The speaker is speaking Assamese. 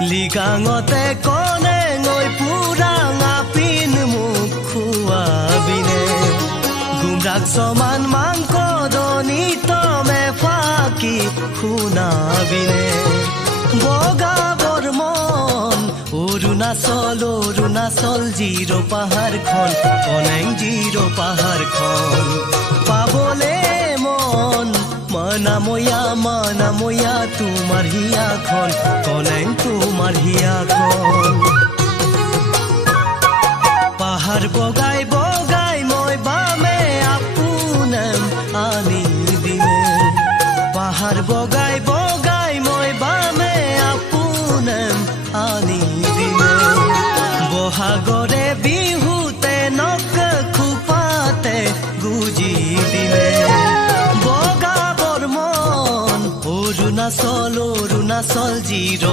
লিগাঙতে কনে ngồi পুৰাঙা পিন মুখ খুৱাবিনে গুমৰাগ সমান মাংস দনি তমে ফাকি শুনাবিনে বগা বৰ্মন অৰুণাচল জিৰো পাহাৰখন কনেং জিৰো পাহাৰখন পাবলে মন মানাময়া তোমাৰ হিয়াখন কনেং তোমাৰ হিয়াখন পাহাৰ বগাই বগাই মই বামে আপোনেম আনি দিনে পাহাৰ বগাই বগাই মই বামে আপোনেম আনি দিনে বহাগৰে বিহুতে নক খুপাতে গুজি দিনে বগা বৰ্মন অৰুণাচল জিৰো